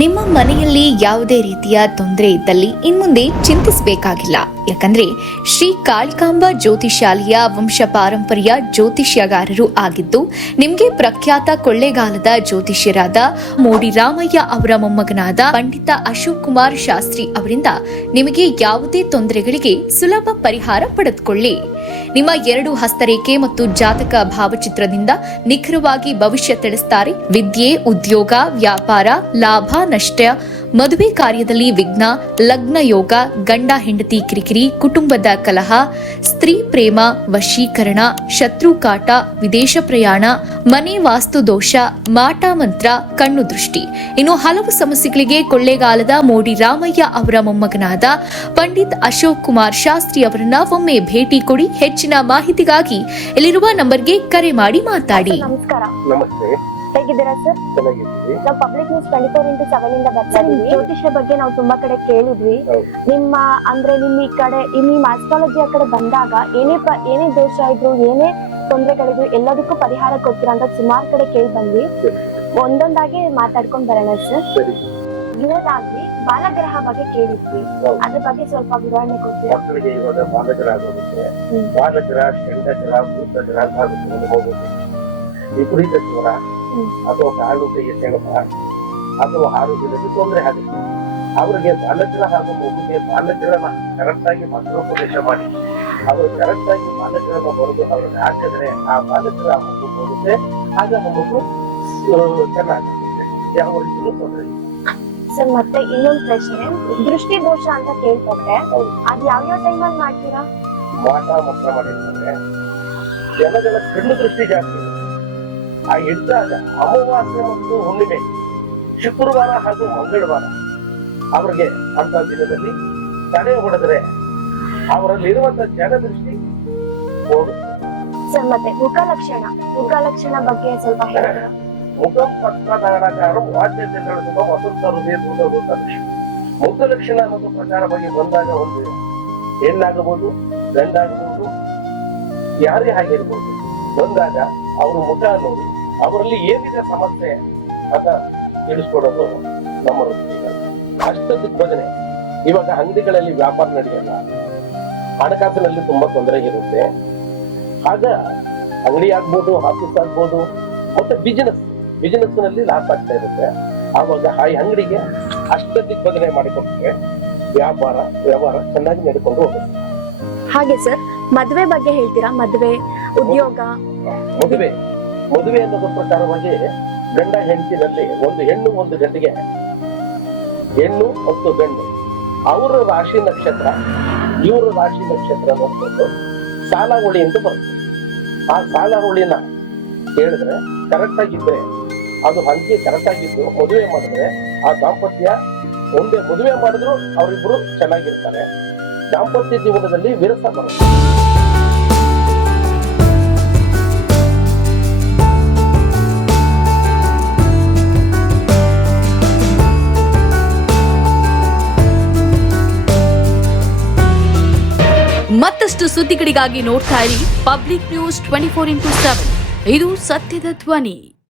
ನಿಮ್ಮ ಮನೆಯಲ್ಲಿ ಯಾವುದೇ ರೀತಿಯ ತೊಂದರೆ ಇದ್ದಲ್ಲಿ ಇನ್ಮುಂದೆ ಚಿಂತಿಸಬೇಕಾಗಿಲ್ಲ. ಯಾಕಂದ್ರೆ ಶ್ರೀ ಕಾಳಿಕಾಂಬ ಜ್ಯೋತಿಷಾಲಯ ವಂಶ ಪಾರಂಪರ್ಯ ಜ್ಯೋತಿಷ್ಯಗಾರರು ಆಗಿದ್ದು ನಿಮಗೆ ಪ್ರಖ್ಯಾತ ಕೊಳ್ಳೇಗಾಲದ ಜ್ಯೋತಿಷ್ಯರಾದ ಮೋಡಿ ರಾಮಯ್ಯ ಅವರ ಮೊಮ್ಮಗನಾದ ಪಂಡಿತ ಅಶೋಕ್ ಕುಮಾರ್ ಶಾಸ್ತ್ರಿ ಅವರಿಂದ ನಿಮಗೆ ಯಾವುದೇ ತೊಂದರೆಗಳಿಗೆ ಸುಲಭ ಪರಿಹಾರ ಪಡೆದುಕೊಳ್ಳಿ. ನಿಮ್ಮ 2 ಹಸ್ತರೇಖೆ ಮತ್ತು ಜಾತಕ ಭಾವಚಿತ್ರದಿಂದ ನಿಖರವಾಗಿ ಭವಿಷ್ಯ ತಿಳಿಸುತ್ತಾರೆ. ವಿದ್ಯೆ, ಉದ್ಯೋಗ, ವ್ಯಾಪಾರ, ಲಾಭ, ನಷ್ಟ, ಮದುವೆ ಕಾರ್ಯದಲ್ಲಿ ವಿಘ್ನ, ಲಗ್ನ ಯೋಗ, ಗಂಡ ಹೆಂಡತಿ ಕಿರಿಕಿರಿ, ಕುಟುಂಬದ ಕಲಹ, ಸ್ತ್ರೀ ಪ್ರೇಮ, ವಶೀಕರಣ, ಶತ್ರು ಕಾಟ, ವಿದೇಶ ಪ್ರಯಾಣ, ಮನೆ ವಾಸ್ತು ದೋಷ, ಮಾಟ ಮಂತ್ರ, ಕಣ್ಣು ದೃಷ್ಟಿ, ಇನ್ನು ಹಲವು ಸಮಸ್ಯೆಗಳಿಗೆ ಕೊಳ್ಳೇಗಾಲದ ಮೋಡಿ ರಾಮಯ್ಯ ಅವರ ಮೊಮ್ಮಗನಾದ ಪಂಡಿತ್ ಅಶೋಕ್ ಕುಮಾರ್ ಶಾಸ್ತ್ರಿ ಅವರನ್ನ ಒಮ್ಮೆ ಭೇಟಿ ಕೊಡಿ. ಹೆಚ್ಚಿನ ಮಾಹಿತಿಗಾಗಿ ಇಲ್ಲಿರುವ ನಂಬರ್ಗೆ ಕರೆ ಮಾಡಿ ಮಾತಾಡಿ. ನಮಸ್ಕಾರ. ನಮಸ್ತೆ. ಹೇಗಿದ್ದೀರಾ ಸರ್? ಚೆನ್ನಾಗಿದ್ದೀವಿ. ನಾವು ಪಬ್ಲಿಕ್ ನ್ಯೂಸ್ 24x7 ಇಂದ ಬರ್ತಾ ಇದೀವಿ. ಜ್ಯೋತಿಷ್ಯ ಬಗ್ಗೆ ನಾವು ತುಂಬಾ ಕಡೆ ಕೇಳಿದ್ವಿ. ನಿಮ್ಮ ಈ ಕಡೆ ನಿಮ್ಮ ಆಸ್ಟ್ರಾಲಜಿ ಕಡೆ ಬಂದಾಗ ಏನೇ ದೋಷ ಇದ್ರು, ಏನೇ ತೊಂದರೆಗಳಿದ್ರು ಎಲ್ಲದಕ್ಕೂ ಪರಿಹಾರ ಕೊಡ್ತೀರಾ ಅಂತ ಸುಮಾರು ಕಡೆ ಕೇಳಿ ಬಂದ್ವಿ. ಒಂದೊಂದಾಗಿ ಮಾತಾಡ್ಕೊಂಡ್ ಬರೋಣ ಸರ್. ಮೊದಲನೇದಾಗಿ ಬಾಲಗ್ರಹ ಬಗ್ಗೆ ಕೇಳಿದ್ವಿ, ಅದ್ರ ಬಗ್ಗೆ ಸ್ವಲ್ಪ ವಿವರಣೆ ಕೊಡ್ತೀರಾ? ಮಕ್ಕಳಿಗೆ ಇವಾಗ ಬಾಲಗ್ರಹ ಆಗೋಗುತ್ತೆ. ಬಾಲಗ್ರಹ, ಷಂಡಗ್ರಹ, ಭೂತಗ್ರಹ ಅಂತ ಹೋಗುತ್ತೆ. ವಿಪರೀತ ಜ್ವರ ಅಥವಾ ಕಾಲು ಕೈಯ ಸೆಳೆತ ಅಥವಾ ಆರೋಗ್ಯದಲ್ಲಿ ತೊಂದರೆ ಆಗುತ್ತೆ. ಅವರಿಗೆ ಬಾಲಗ್ರಹ ಹಾಗೂ ಮಗುಗೆ ಬಾಲಗ್ರಹ ಕರೆಕ್ಟ್ ಆಗಿ ಮಂತ್ರೋಪದೇಶ ಮಾಡಿ ಅವರು ಕರೆಕ್ಟ್ ಆಗಿ ಬಾಲಗ್ರಹ ಬರೆದು ಅವ್ರಿಗೆ ಹಾಕಿದ್ರೆ ಆ ಬಾಲಗ್ರಹ ಮಗು ಹೋಗುತ್ತೆ. ಆಗ ಮಗು ಚೆನ್ನಾಗುತ್ತೆ, ಯಾವ ರೀತಿಯೂ ತೊಂದರೆ ಇಲ್ಲ. ಸರ್, ಮತ್ತೆ ಇನ್ನೊಂದು ಪ್ರಶ್ನೆ, ದೃಷ್ಟಿ ದೋಷ ಅಂತ ಕೇಳ್ತಾರೆ, ಅದ್ ಯಾವ್ಯಾವ ಟೈಮಲ್ಲಿ ಮಾಡ್ತೀರಾ? ಮಾಟ ಮಂತ್ರ ಮಾಡಿರ್ತಾರೆ. ಜನಗಳ ಕಣ್ಣು ದೃಷ್ಟಿ ಜಾಸ್ತಿ ಆ ಇದ್ದಾಗ ಅಮಾವಾಸ್ಯೆ ಮತ್ತು ಹುಣ್ಣಿಮೆ, ಶುಕ್ರವಾರ ಹಾಗೂ ಮಂಗಳವಾರ ಅವರಿಗೆ ಅಂತ ದಿನದಲ್ಲಿ ತಡೆ ಹೊಡೆದ್ರೆ ಅವರಲ್ಲಿರುವಂತ ಜನದೃಷ್ಟಿ ಹೋಗುತ್ತೆ. ಸರ್, ಮತ್ತೆ ಮುಖಲಕ್ಷಣ ಬಗ್ಗೆ ಸ್ವಲ್ಪ ಹೇಳಿದ್ರೆ? ಮುಖಂ ಪತ್ರಧಾರಣಕಾರು ವಾದ್ಯತೆಗಳು ವಸಂತ ಹೃದಯ ಮುಖಲಕ್ಷಣ ಅನ್ನೋದು ಪ್ರಕಾರ ಬಗ್ಗೆ ಬಂದಾಗ ಒಂದು ಹೆಣ್ಣಾಗಬಹುದು, ಗಂಡಾಗಬಹುದು, ಯಾರೇ ಆಗಿರ್ಬೋದು, ಬಂದಾಗ ಅವರು ಮುಖ ನೋಡಿ ಅವರಲ್ಲಿ ಏನಿದೆ ಸಮಸ್ಯೆ ಅಂತ ತಿಳಿಸ್ಕೊಡೋದು ನಮ್ಮ ವೃತ್ತಿ. ಅಷ್ಟ ದಿಗ್ಬಂಧನೆ. ಇವಾಗ ಅಂಗಡಿಗಳಲ್ಲಿ ವ್ಯಾಪಾರ ನಡೆಯಲ್ಲ, ಹಣಕಾಸಿನಲ್ಲಿ ತುಂಬಾ ತೊಂದರೆ ಇರುತ್ತೆ. ಆಗ ಅಂಗಡಿ ಆಗ್ಬೋದು, ಆಫೀಸ್ ಆಗ್ಬೋದು, ಮತ್ತೆ ಬಿಸಿನೆಸ್ ನಲ್ಲಿ ಲಾಸ್ ಆಗ್ತಾ ಇರುತ್ತೆ. ಆವಾಗ ಆ ಅಂಗಡಿಗೆ ಅಷ್ಟ ದಿಗ್ಬಂಧನೆ ಮಾಡಿಕೊಟ್ರೆ ವ್ಯವಹಾರ ಚೆನ್ನಾಗಿ ನಡೆಕೊಂಡು ಹೋಗುತ್ತೆ. ಹಾಗೆ ಸರ್, ಮದುವೆ ಬಗ್ಗೆ ಹೇಳ್ತೀರಾ? ಮದುವೆ, ಉದ್ಯೋಗ? ಮದುವೆ ಅನ್ನೋದು ಪ್ರಕಾರವಾಗಿ ಗಂಡ ಹೆಂಡತಿನಲ್ಲಿ ಒಂದು ಹೆಣ್ಣು ಒಂದು ಗಂಡಿಗೆ, ಹೆಣ್ಣು ಮತ್ತು ಗಂಡು ಅವರ ರಾಶಿ ನಕ್ಷತ್ರ ಇವರ ರಾಶಿ ನಕ್ಷತ್ರ ನೋಡ್ಕೊಂಡು ಸಾಲಾವಳಿ ಅಂತ ಬರುತ್ತೆ. ಆ ಸಾಲಾವಳಿನ ಹೇಳಿದ್ರೆ ಕರೆಕ್ಟ್ ಆಗಿದ್ರೆ, ಅದು ಹಂಗೆ ಕರೆಕ್ಟ್ ಆಗಿದ್ದು ಮದುವೆ ಮಾಡಿದ್ರೆ ಆ ದಾಂಪತ್ಯ ಒಂದೇ. ಮದುವೆ ಮಾಡಿದ್ರು ಅವರಿಬ್ರು ಚೆನ್ನಾಗಿರ್ತಾರೆ. ದಾಂಪತ್ಯ ಜೀವನದಲ್ಲಿ ವಿರಸ ಬರುತ್ತೆ. ಮತ್ತಷ್ಟು ಸುದ್ದಿಗಳಿಗಾಗಿ ನೋಡ್ತಾ ಇರಿ ಪಬ್ಲಿಕ್ ನ್ಯೂಸ್ 24x7. ಇದು ಸತ್ಯದ ಧ್ವನಿ.